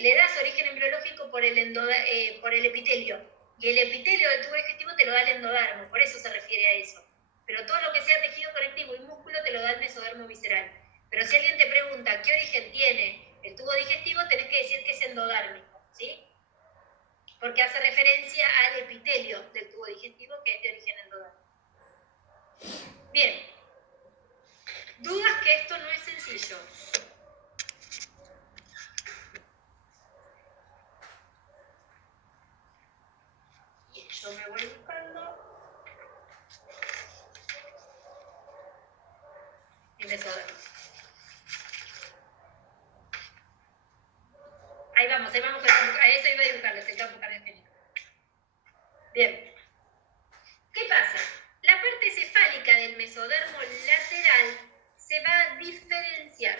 le das origen embriológico por el epitelio. Y el epitelio del tubo digestivo te lo da el endodermo, por eso se refiere a eso. Pero todo lo que sea tejido conectivo y músculo te lo da el mesodermo visceral. Pero si alguien te pregunta qué origen tiene el tubo digestivo, tenés que decir que es endodérmico, ¿sí? Porque hace referencia al epitelio del tubo digestivo, que es de origen endodérmico. Bien. ¿Dudas que esto no es sencillo? Yo me voy buscando el mesodermo. Ahí vamos, a eso iba a dibujarles, el campo cardiogénico. Bien. ¿Qué pasa? La parte cefálica del mesodermo lateral se va a diferenciar.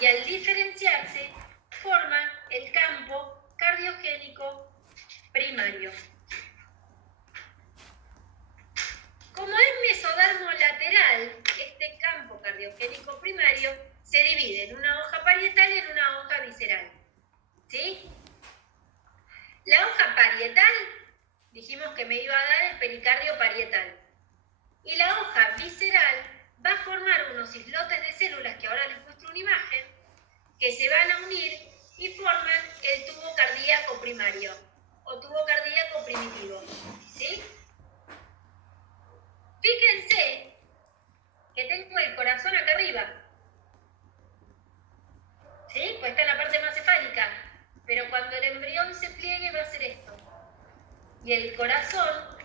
Y al diferenciarse, forma el campo cardiogénico primario. Como es mesodermo lateral, este campo cardiogénico primario se divide en una hoja parietal y en una hoja visceral. ¿Sí? La hoja parietal, dijimos que me iba a dar el pericardio parietal. Y la hoja visceral va a formar unos islotes de células, que ahora les muestro una imagen, que se van a unir y forman el tubo cardíaco primario, o tubo cardíaco primitivo. ¿Sí? Fíjense que tengo el corazón acá arriba. ¿Sí? Pues está en la parte más cefálica. Pero cuando el embrión se pliegue va a hacer esto. Y el corazón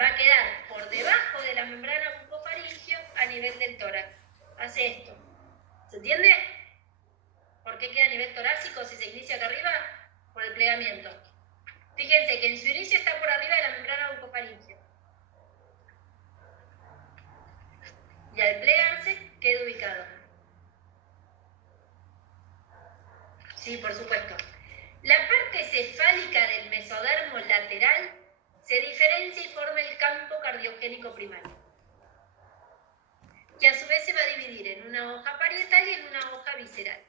va a quedar por debajo de la membrana bucofaringeo a nivel del tórax. Hace esto. ¿Se entiende? ¿Por qué queda a nivel torácico si se inicia acá arriba? Por el plegamiento. Fíjense que en su inicio está por arriba de la membrana bucofaringeo. Y al plegarse queda ubicado. Sí, por supuesto. La parte cefálica del mesodermo lateral se diferencia y forma el campo cardiogénico primario, que a su vez se va a dividir en una hoja parietal y en una hoja visceral.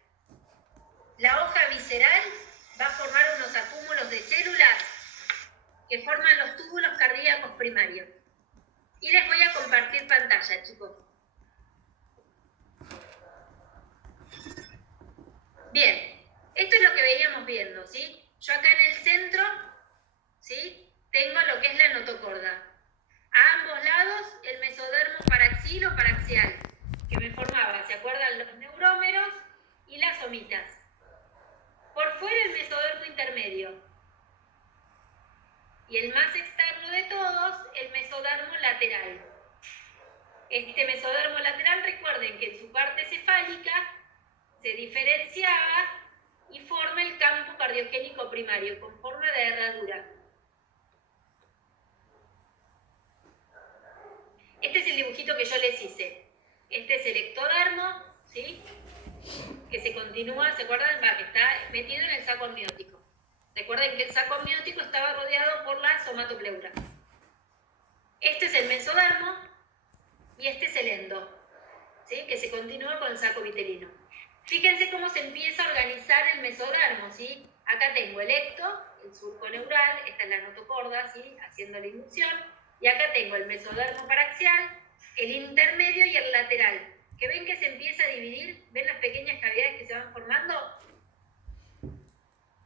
La hoja visceral va a formar unos acúmulos de células que forman los túbulos cardíacos primarios. Y les voy a compartir pantalla, chicos. Bien, esto es lo que veíamos viendo, ¿sí? Yo acá en el centro, ¿sí? Tengo lo que es la notocorda. A ambos lados, el mesodermo paraxil o paraxial, que me formaba, ¿se acuerdan? Los neurómeros y las somitas. Por fuera el mesodermo intermedio. Y el más externo de todos, el mesodermo lateral. Este mesodermo lateral, recuerden que en su parte cefálica se diferenciaba y forma el campo cardiogénico primario, con forma de herradura. Este es el dibujito que yo les hice. Este es el ectodermo, ¿sí? Que se continúa, ¿se acuerdan? Que está metido en el saco amniótico. Recuerden que el saco amniótico estaba rodeado por la somatopleura. Este es el mesodermo y este es el endo, ¿sí? Que se continúa con el saco vitelino. Fíjense cómo se empieza a organizar el mesodermo, ¿sí? Acá tengo el ecto, el surco neural, esta es la notocorda, ¿sí? Haciendo la inducción. Y acá tengo el mesodermo paraxial, el intermedio y el lateral. ¿Que ven que se empieza a dividir? ¿Ven las pequeñas cavidades que se van formando?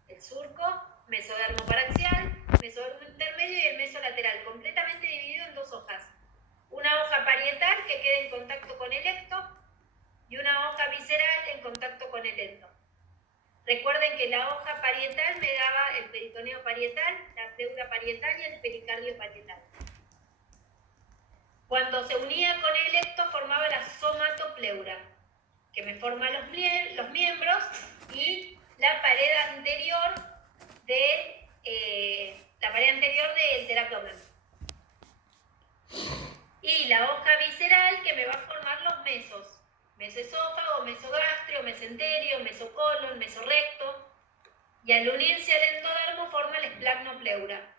El surco, mesodermo paraxial, mesodermo intermedio y el mesolateral, completamente dividido en dos hojas. Una hoja parietal que queda en contacto con el ecto y una hoja visceral en contacto con el endo. Recuerden que la hoja parietal me daba el peritoneo parietal, la pleura parietal y el pericardio parietal. Cuando se unía con el ecto formaba la somatopleura, que me forma los miembros y la pared anterior del terabdomen. Y la hoja visceral que me va a formar los mesos. Mesoesófago, mesogastrio, mesenterio, mesocolon, mesorrecto. Y al unirse al endodermo forma el esplagmopleura,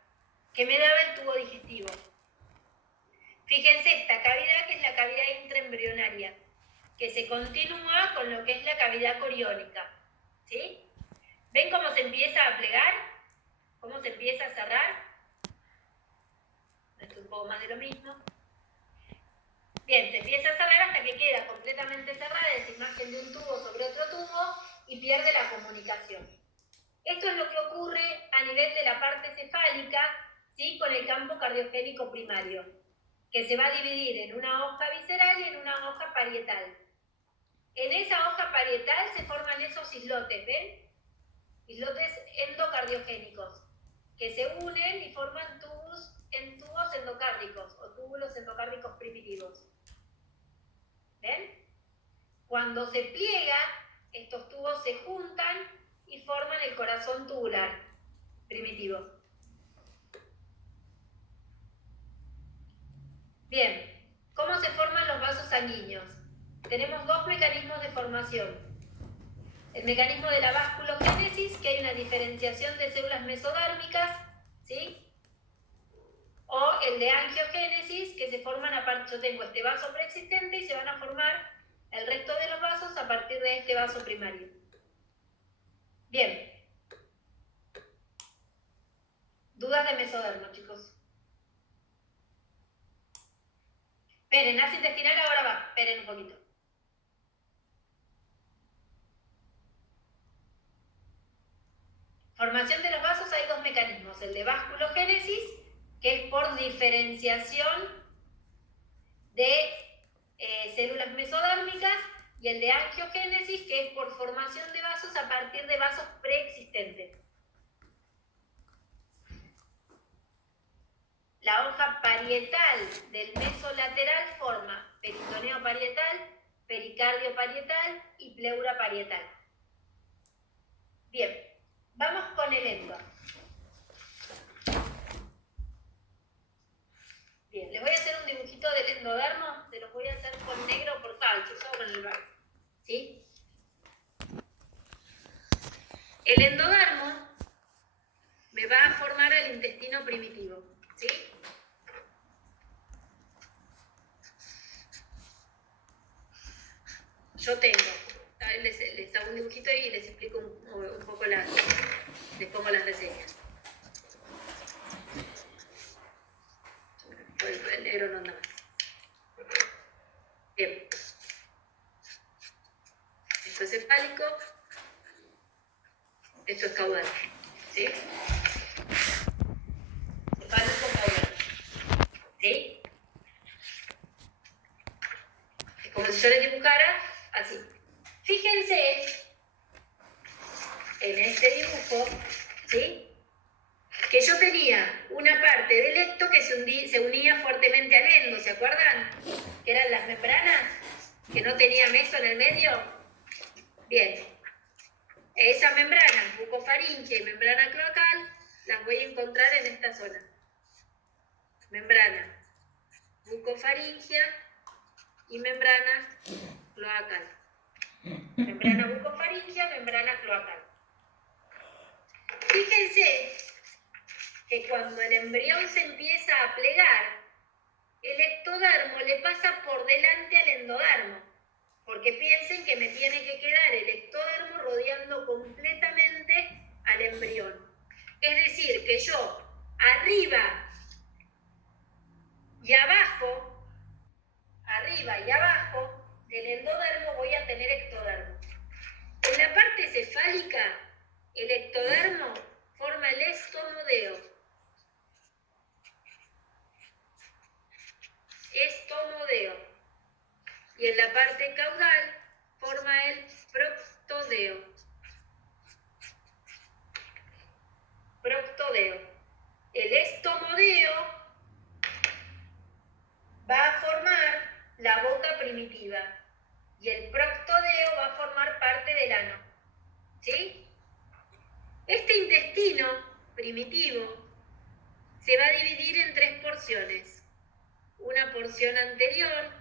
que me daba el tubo digestivo. Fíjense esta cavidad que es la cavidad intraembrionaria, que se continúa con lo que es la cavidad coriónica, ¿sí? ¿Ven cómo se empieza a plegar? ¿Cómo se empieza a cerrar? Esto es un poco más de lo mismo. Bien, se empieza a cerrar hasta que queda completamente cerrada esa imagen de un tubo sobre otro tubo y pierde la comunicación. Esto es lo que ocurre a nivel de la parte cefálica, ¿sí? Con el campo cardiogénico primario, que se va a dividir en una hoja visceral y en una hoja parietal. En esa hoja parietal se forman esos islotes, ¿ven? Islotes endocardiogénicos, que se unen y forman tubos endocárdicos o túbulos endocárdicos primitivos. ¿Ven? Cuando se pliega, estos tubos se juntan y forman el corazón tubular primitivo. Bien, ¿cómo se forman los vasos sanguíneos? Tenemos dos mecanismos de formación. El mecanismo de la vasculogénesis, que hay una diferenciación de células mesodérmicas, ¿sí? O el de angiogénesis, que se forman a partir, yo tengo este vaso preexistente y se van a formar el resto de los vasos a partir de este vaso primario. Bien. ¿Dudas de mesodermo, chicos? Esperen, ácido intestinal ahora va. Esperen un poquito. Formación de los vasos hay dos mecanismos. El de vasculogénesis, que es por diferenciación de células mesodérmicas, y el de angiogénesis, que es por formación de vasos a partir de vasos preexistentes. La hoja parietal del mesolateral forma peritoneo parietal, pericardio parietal y pleura parietal. Bien, vamos con el endo. Bien, les voy a hacer un dibujito del endodermo, se los voy a hacer con negro por calcio, solo con el blanco. ¿Sí? El endodermo me va a formar el intestino primitivo. ¿Sí? Yo tengo. Les hago un dibujito y les explico un poco les pongo las reseñas. El negro no anda más. Bien. Esto es cefálico. Esto es caudal. ¿Sí? Cefálico caudal. ¿Sí? Es como si yo les dibujara así. Fíjense en este dibujo, ¿sí? Que yo tenía una parte del ecto que se unía fuertemente al endo, ¿se acuerdan? Que eran las membranas, que no tenía meso en el medio. Bien, esas membranas, bucofaringe y membrana cloacal, las voy a encontrar en esta zona. Membrana bucofaringea y membrana cloacal. Membrana bucofaringea, membrana cloacal. Fíjense que cuando el embrión se empieza a plegar, el ectodermo le pasa por delante al endodermo, porque piensen que me tiene que quedar el ectodermo rodeando completamente al embrión. Es decir, que yo arriba y abajo del endodermo voy a tener ectodermo. En la parte cefálica, el ectodermo forma el estomodeo. Y en la parte caudal forma el proctodeo. El estomodeo va a formar la boca primitiva y el proctodeo va a formar parte del ano. ¿Sí? Este intestino primitivo se va a dividir en tres porciones. Una porción anterior,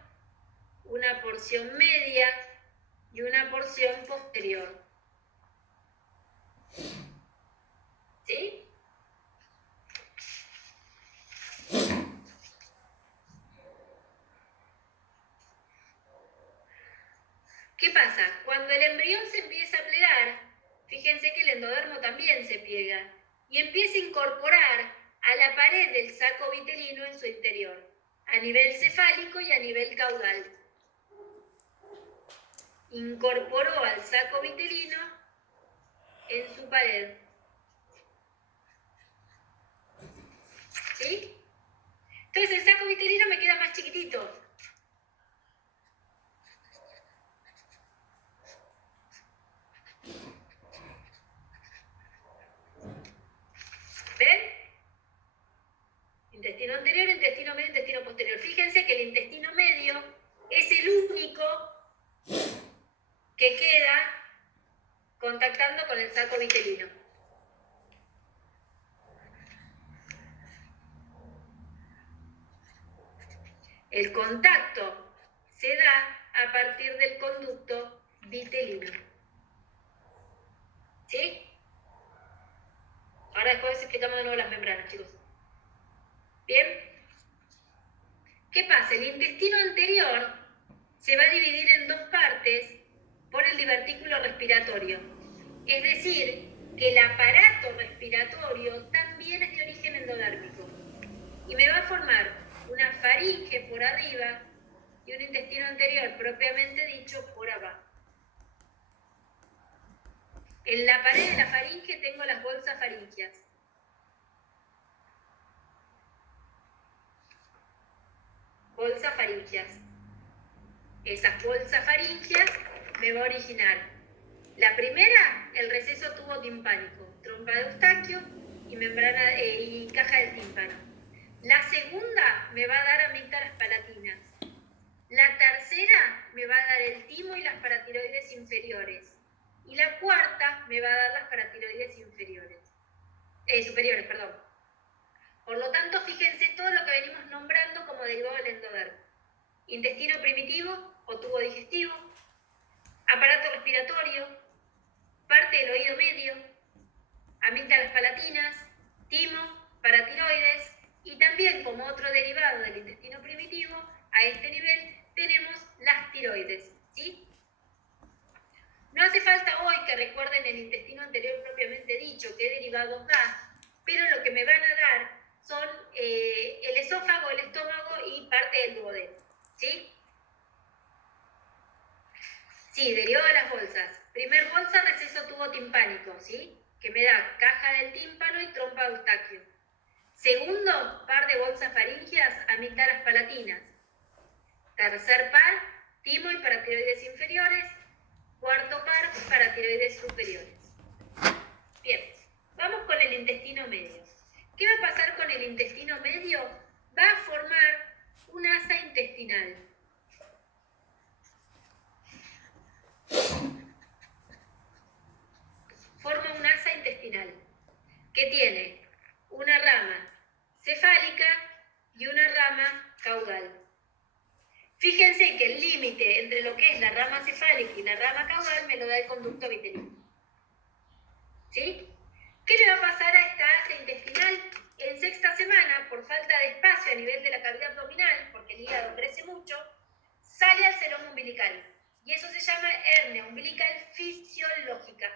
una porción media y una porción posterior. ¿Sí? ¿Qué pasa? Cuando el embrión se empieza a plegar, fíjense que el endodermo también se pliega y empieza a incorporar a la pared del saco vitelino en su interior, a nivel cefálico y a nivel caudal. Incorporó al saco vitelino en su pared. ¿Sí? Entonces el saco vitelino me queda más chiquitito. ¿Ven? Intestino anterior, intestino medio, intestino posterior. Fíjense que el intestino medio es el único que queda contactando con el saco vitelino. El contacto se da a partir del conducto vitelino. ¿Sí? Ahora después explicamos de nuevo las membranas, chicos. ¿Bien? ¿Qué pasa? El intestino anterior se va a dividir en dos partes por el divertículo respiratorio. Es decir, que el aparato respiratorio también es de origen endodérmico. Y me va a formar una faringe por arriba y un intestino anterior propiamente dicho por abajo. En la pared de la faringe tengo las bolsas faringias. Bolsas faringias. Esas bolsas faringias me va a originar. La primera, el receso tubo timpánico, trompa de Eustaquio y membrana y caja del tímpano. La segunda me va a dar amígdalas palatinas. La tercera me va a dar el timo y las paratiroides inferiores. Y la cuarta me va a dar las paratiroides superiores. Por lo tanto, fíjense todo lo que venimos nombrando como derivado del endodermo. Intestino primitivo o tubo digestivo, aparato respiratorio, parte del oído medio, amígdalas palatinas, timo, paratiroides y también como otro derivado del intestino primitivo, a este nivel tenemos las tiroides, ¿sí? No hace falta hoy que recuerden el intestino anterior propiamente dicho, qué derivados da, pero lo que me van a dar son el esófago, el estómago y parte del duodeno, ¿sí? Sí, derivado de las bolsas. Primer bolsa, receso tubo timpánico, ¿sí? Que me da caja del tímpano y trompa de Eustaquio. Segundo, par de bolsas faringias, amígdalas palatinas. Tercer par, timo y paratiroides inferiores. Cuarto par, paratiroides superiores. Bien, vamos con el intestino medio. ¿Qué va a pasar con el intestino medio? Va a formar un asa intestinal. Forma un asa intestinal que tiene una rama cefálica y una rama caudal. Fíjense que el límite entre lo que es la rama cefálica y la rama caudal me lo da el conducto vitelino. ¿Sí? ¿Qué le va a pasar a esta asa intestinal? En sexta semana, por falta de espacio a nivel de la cavidad abdominal, porque el hígado crece mucho, sale al celoma umbilical. Y eso se llama hernia umbilical fisiológica.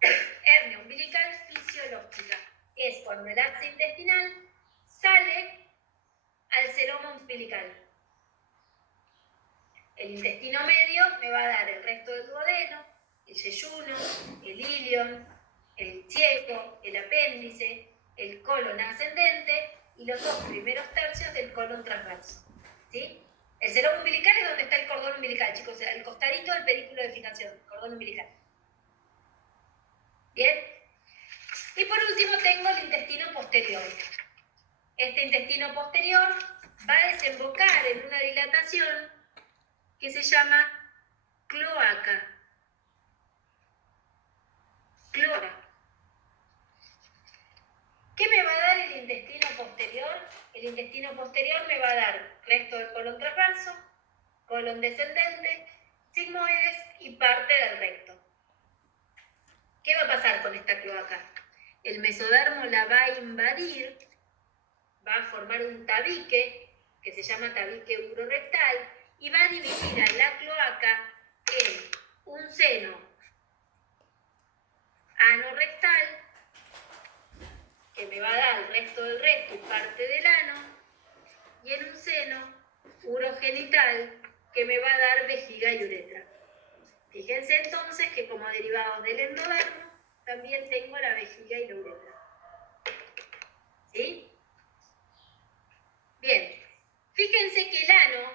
Hernia umbilical fisiológica. Es cuando el asa intestinal sale al celoma umbilical. El intestino medio me va a dar el resto del duodeno, el yeyuno, el ilion, el chieco, el apéndice, el colon ascendente y los dos primeros tercios del colon transverso. ¿Sí? El celoma umbilical es donde está el cordón umbilical, chicos, el costadito del pedículo de fijación, el cordón umbilical. ¿Bien? Y por último tengo el intestino posterior. Este intestino posterior va a desembocar en una dilatación que se llama cloaca. Cloaca. ¿Qué me va a dar el intestino posterior? El intestino posterior me va a dar resto del colon transverso, colon descendente, sigmoides y parte del recto. ¿Qué va a pasar con esta cloaca? El mesodermo la va a invadir, va a formar un tabique, que se llama tabique urorectal, y va a dividir a la cloaca en un seno me va a dar el resto del resto y parte del ano, y en un seno urogenital que me va a dar vejiga y uretra. Fíjense entonces que como derivados del endodermo, también tengo la vejiga y la uretra. ¿Sí? Bien, fíjense que el ano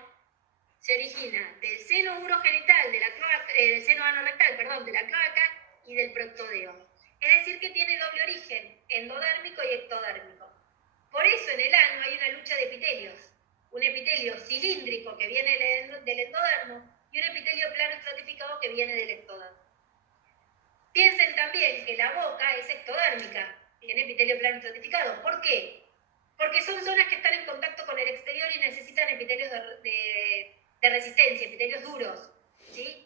se origina del seno urogenital, del seno anorrectal, perdón, de la cloaca y del proctodeo. Es decir, que tiene doble origen, endodérmico y ectodérmico. Por eso en el ano hay una lucha de epitelios. Un epitelio cilíndrico que viene del endodermo y un epitelio plano estratificado que viene del ectodermo. Piensen también que la boca es ectodérmica, tiene epitelio plano estratificado. ¿Por qué? Porque son zonas que están en contacto con el exterior y necesitan epitelios de resistencia, epitelios duros, ¿sí?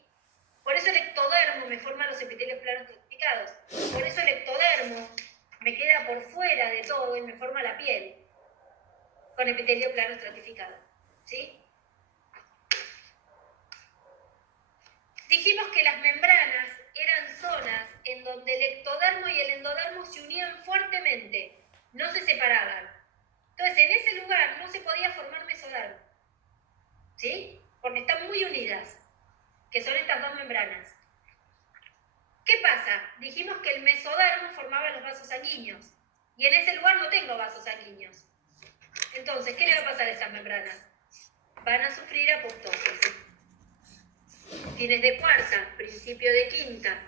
Por eso el ectodermo me forma los epitelios planos estratificados. Por eso el ectodermo me queda por fuera de todo y me forma la piel con epitelio plano estratificado, ¿sí? Dijimos que las membranas eran zonas en donde el ectodermo y el endodermo se unían fuertemente, no se separaban. Entonces, en ese lugar no se podía formar mesodermo, ¿sí? Porque están muy unidas, que son estas dos membranas. ¿Qué pasa? Dijimos que el mesodermo formaba los vasos sanguíneos, y en ese lugar no tengo vasos sanguíneos. Entonces, ¿qué le va a pasar a esas membranas? Van a sufrir apoptosis. Fines de cuarta, principio de quinta,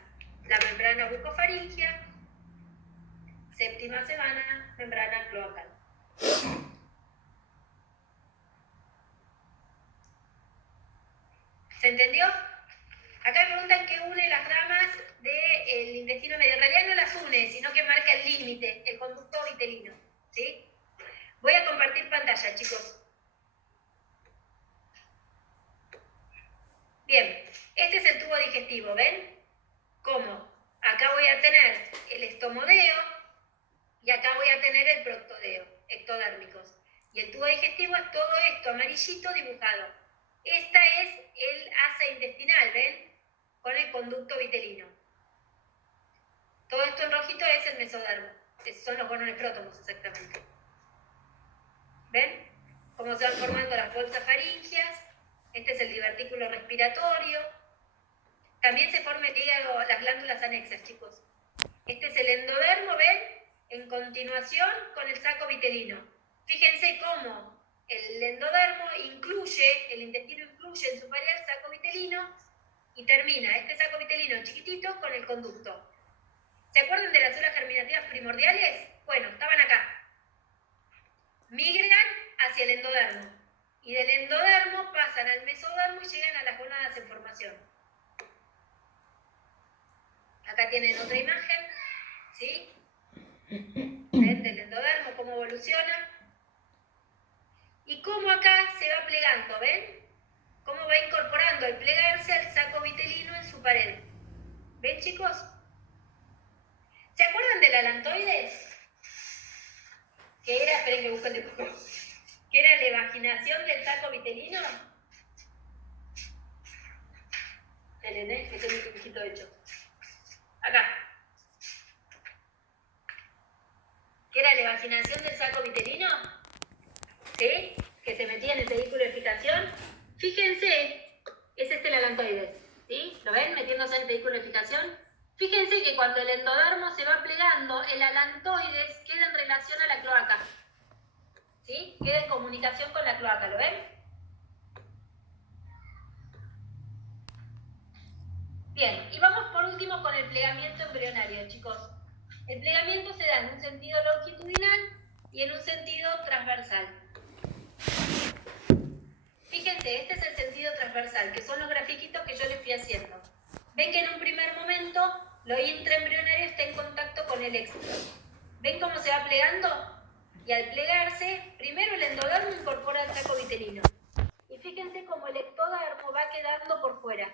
la membrana bucofaringia. Séptima semana, membrana cloacal. ¿Se entendió? Acá me preguntan qué une las ramas del intestino medio. En realidad no las une, sino que marca el límite, el conducto vitelino. ¿Sí? Voy a compartir pantalla, chicos. Bien, este es el tubo digestivo, ¿ven? ¿Cómo? Acá voy a tener el estomodeo y acá voy a tener el proctodeo, ectodérmicos. Y el tubo digestivo es todo esto, amarillito dibujado. Esta es el asa intestinal, ¿ven? Con el conducto vitelino. Todo esto en rojito es el mesodermo. Esos son los gonones prótomos, exactamente. ¿Ven? Cómo se van formando las bolsas faringias. Este es el divertículo respiratorio. También se forma el hígado, las glándulas anexas, chicos. Este es el endodermo, ¿ven? En continuación con el saco vitelino. Fíjense cómo el endodermo incluye, el intestino incluye en su pared el saco vitelino y termina este saco vitelino chiquitito con el conducto. ¿Se acuerdan de las células germinativas primordiales? Bueno, estaban acá. Migran hacia el endodermo. Y del endodermo pasan al mesodermo y llegan a las gónadas en formación. Acá tienen otra imagen, ¿sí? ¿Ven del endodermo cómo evoluciona? Y cómo acá se va plegando, ¿ven? Cómo va incorporando al plegarse al saco vitelino en su pared. ¿Ven, chicos? ¿Se acuerdan del alantoides? Que era, esperen que busco el dibujo, que era la evaginación del saco vitelino. Esperen, que tengo un dibujito hecho. Acá. ¿Qué era la evaginación del saco vitelino? ¿Sí? Que se metía en el pedículo de fijación. Fíjense, es este el alantoides, ¿sí? ¿Lo ven? Metiéndose en el pedículo de fijación. Fíjense que cuando el endodermo se va plegando, el alantoides queda en relación a la cloaca, ¿sí? Queda en comunicación con la cloaca, ¿lo ven? Bien, y vamos por último con el plegamiento embrionario, chicos. El plegamiento se da en un sentido longitudinal y en un sentido transversal. Fíjense, este es el sentido transversal, que son los grafiquitos que yo les fui haciendo. Ven que en un primer momento lo intraembrionario está en contacto con el extra. ¿Ven cómo se va plegando? Y al plegarse, primero el endodermo incorpora el saco vitelino. Y fíjense cómo el ectodermo va quedando por fuera.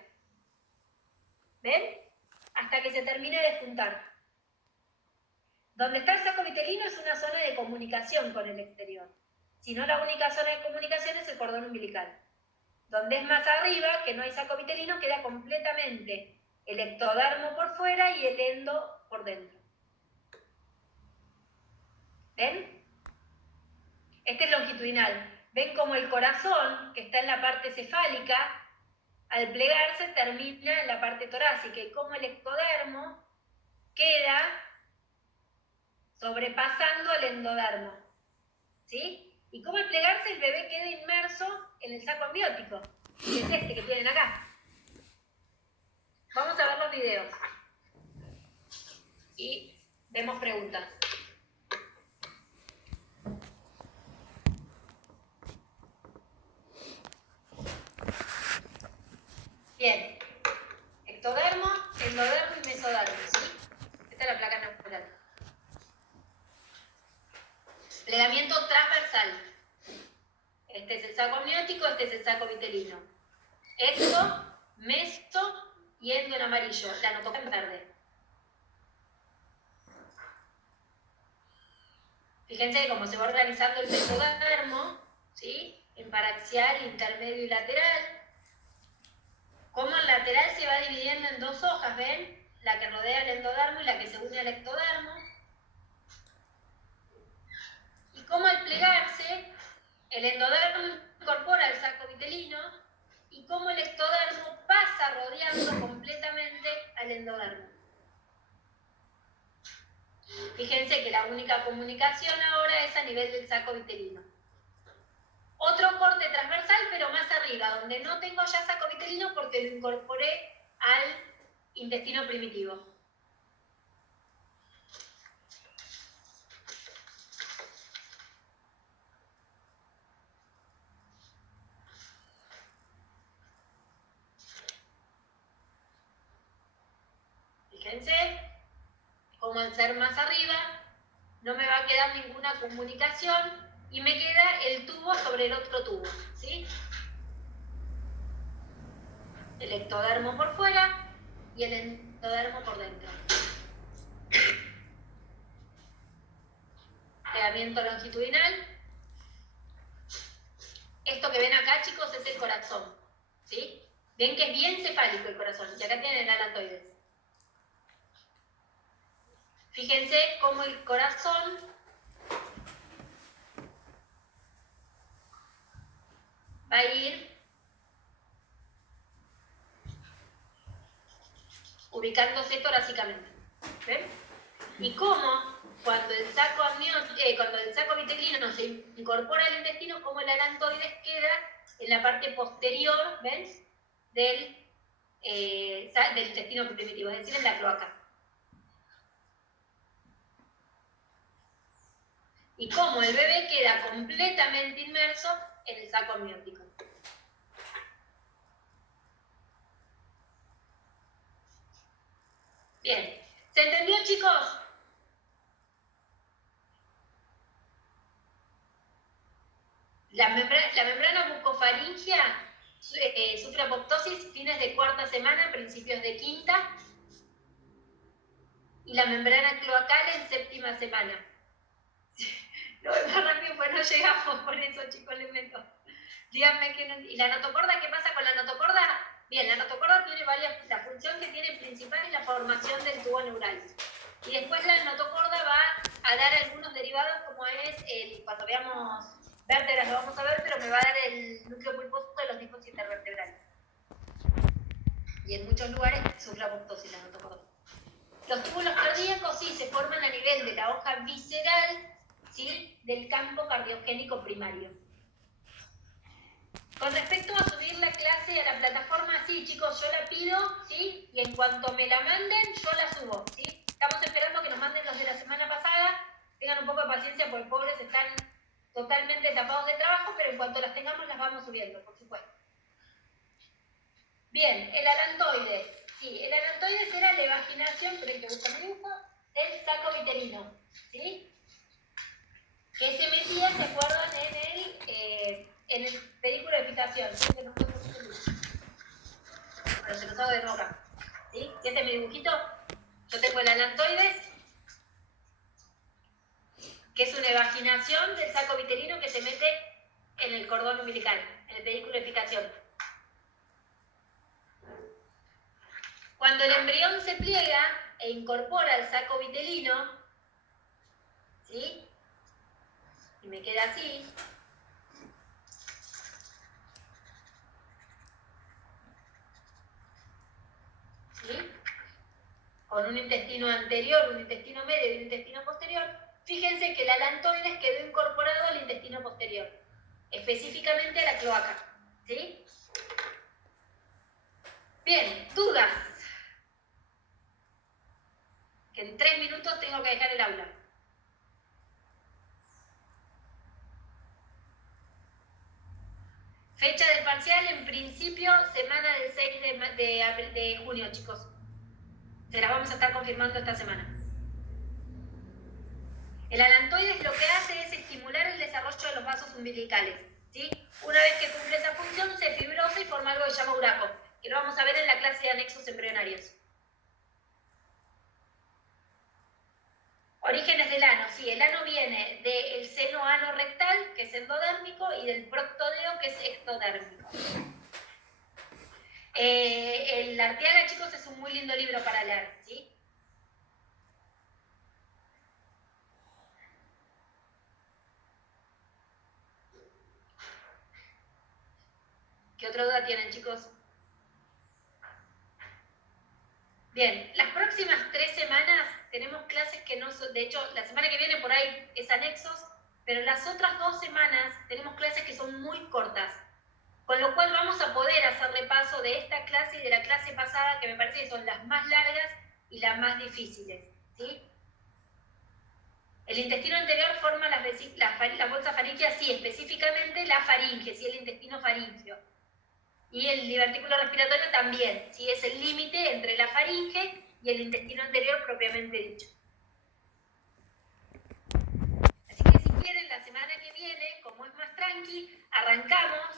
¿Ven? Hasta que se termina de juntar. Donde está el saco vitelino es una zona de comunicación con el exterior. Si no, la única zona de comunicación es el cordón umbilical. Donde es más arriba, que no hay saco vitelino, queda completamente el ectodermo por fuera y el endo por dentro. ¿Ven? Este es longitudinal. ¿Ven cómo el corazón, que está en la parte cefálica, al plegarse termina en la parte torácica? Y cómo el ectodermo queda sobrepasando al endodermo. ¿Sí? Y cómo al plegarse el bebé queda inmerso en el saco amniótico, que es este que tienen acá. Vamos a ver los videos. Y vemos preguntas. Bien. Ectodermo, endodermo y mesodermo, ¿sí? Esta es la placa neural. Plegamiento transversal. Este es el saco amniótico, este es el saco vitelino. Ecto, meso y endo en amarillo. La notocorda en verde. Fíjense cómo se va organizando el mesodermo, ¿sí? En paraxial, intermedio y lateral. Cómo el lateral se va dividiendo en dos hojas, ¿ven? La que rodea el endodermo y la que se une al ectodermo. Y cómo al plegarse, el endodermo incorpora el saco vitelino y cómo el ectodermo pasa rodeando completamente al endodermo. Fíjense que la única comunicación ahora es a nivel del saco vitelino. Otro corte transversal, pero más arriba, donde no tengo ya saco vitelino porque lo incorporé al intestino primitivo. Fíjense cómo al ser más arriba no me va a quedar ninguna comunicación y me queda el tubo sobre el otro tubo, ¿sí? El ectodermo por fuera y el endodermo por dentro. Plegamiento longitudinal. Esto que ven acá, chicos, es el corazón, ¿sí? Ven que es bien cefálico el corazón, y acá tienen el alantoides. Fíjense cómo el corazón va a ir ubicándose torácicamente. ¿Ven? Y cómo cuando el saco vitelino se incorpora al intestino, como el alantoides queda en la parte posterior, ¿ven? Del intestino primitivo, es decir, en la cloaca. Y cómo el bebé queda completamente inmerso en el saco amniótico. Bien, ¿se entendió, chicos? La membrana bucofaringea sufre apoptosis fines de cuarta semana, principios de quinta, y la membrana cloacal en séptima semana. Lo voy más rápido pues no llegamos, por eso, chicos, les meto. Díganme que no. ¿Y la notocorda? ¿Qué pasa con la notocorda? Bien, la notocorda tiene la función que tiene principal es la formación del tubo neural. Y después la notocorda va a dar algunos derivados, como es cuando veamos vértebras lo vamos a ver, pero me va a dar el núcleo pulposo de los discos intervertebrales. Y en muchos lugares sufre apoptosis la notocorda. Los túbulos cardíacos sí se forman a nivel de la hoja visceral, ¿sí? Del campo cardiogénico primario. Con respecto a subir la clase a la plataforma, sí, chicos, yo la pido, ¿sí? Y en cuanto me la manden, yo la subo, ¿sí? Estamos esperando que nos manden los de la semana pasada. Tengan un poco de paciencia porque pobres están totalmente tapados de trabajo, pero en cuanto las tengamos las vamos subiendo, por supuesto. Bien, el alantoides. Sí, el alantoides era la evaginación, pero hay que buscar mi dibujo, del saco vitelino, ¿sí? Que se metía, ¿se acuerdan? En el pedículo de fijación. ¿Sí? Que no me acuerdo el dibujo. Pero se los hago de nuevo acá. ¿Sí? Este es mi dibujito. Yo tengo el alantoides, que es una evaginación del saco vitelino que se mete en el cordón umbilical, en el pedículo de fijación. Cuando el embrión se pliega e incorpora el saco vitelino, ¿sí? y me queda así, ¿sí? Con un intestino anterior, un intestino medio y un intestino posterior, fíjense que el alantoides quedó incorporado al intestino posterior, específicamente a la cloaca, ¿sí? Bien, dudas. Que en 3 minutos tengo que dejar el aula. Fecha del parcial, en principio, semana del 6 de junio, chicos. Se las vamos a estar confirmando esta semana. El alantoides lo que hace es estimular el desarrollo de los vasos umbilicales, ¿sí? Una vez que cumple esa función, se fibrosa y forma algo que se llama uraco, que lo vamos a ver en la clase de anexos embrionarios. Orígenes del ano, sí, el ano viene del seno ano rectal, que es endodérmico, y del proctodeo, que es ectodérmico. El Arteaga, chicos, es un muy lindo libro para leer, ¿sí? ¿Qué otra duda tienen, chicos? Bien, las próximas 3 semanas tenemos clases que no son, de hecho, la semana que viene por ahí es anexos, pero las otras 2 semanas tenemos clases que son muy cortas, con lo cual vamos a poder hacer repaso de esta clase y de la clase pasada, que me parece que son las más largas y las más difíciles, ¿sí? El intestino anterior forma la bolsa faríngea, sí, específicamente la faringe, sí, el intestino faríngeo. Y el divertículo respiratorio también, ¿sí? Es el límite entre la faringe y el intestino anterior propiamente dicho. Así que si quieren, la semana que viene, como es más tranqui, arrancamos,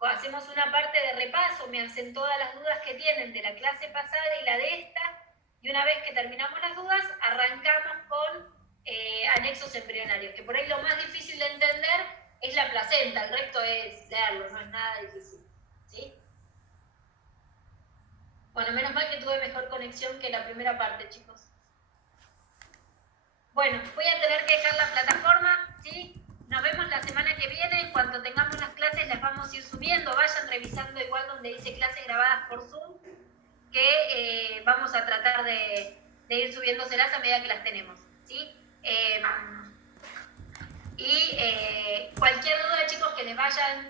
hacemos una parte de repaso, me hacen todas las dudas que tienen de la clase pasada y la de esta, y una vez que terminamos las dudas, arrancamos con anexos embrionarios, que por ahí lo más difícil de entender es la placenta, el resto es leerlo, no es nada difícil, ¿sí? Bueno, menos mal que tuve mejor conexión que la primera parte, chicos. Bueno, voy a tener que dejar la plataforma, ¿sí? Nos vemos la semana que viene. En cuanto tengamos las clases las vamos a ir subiendo. Vayan revisando igual donde dice clases grabadas por Zoom, que vamos a tratar de ir subiéndoselas a medida que las tenemos, ¿sí? Cualquier duda, chicos, que les vayan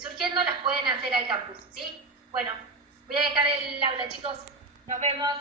surgiendo, las pueden hacer al campus, ¿sí? Bueno, voy a dejar el aula, chicos. Nos vemos.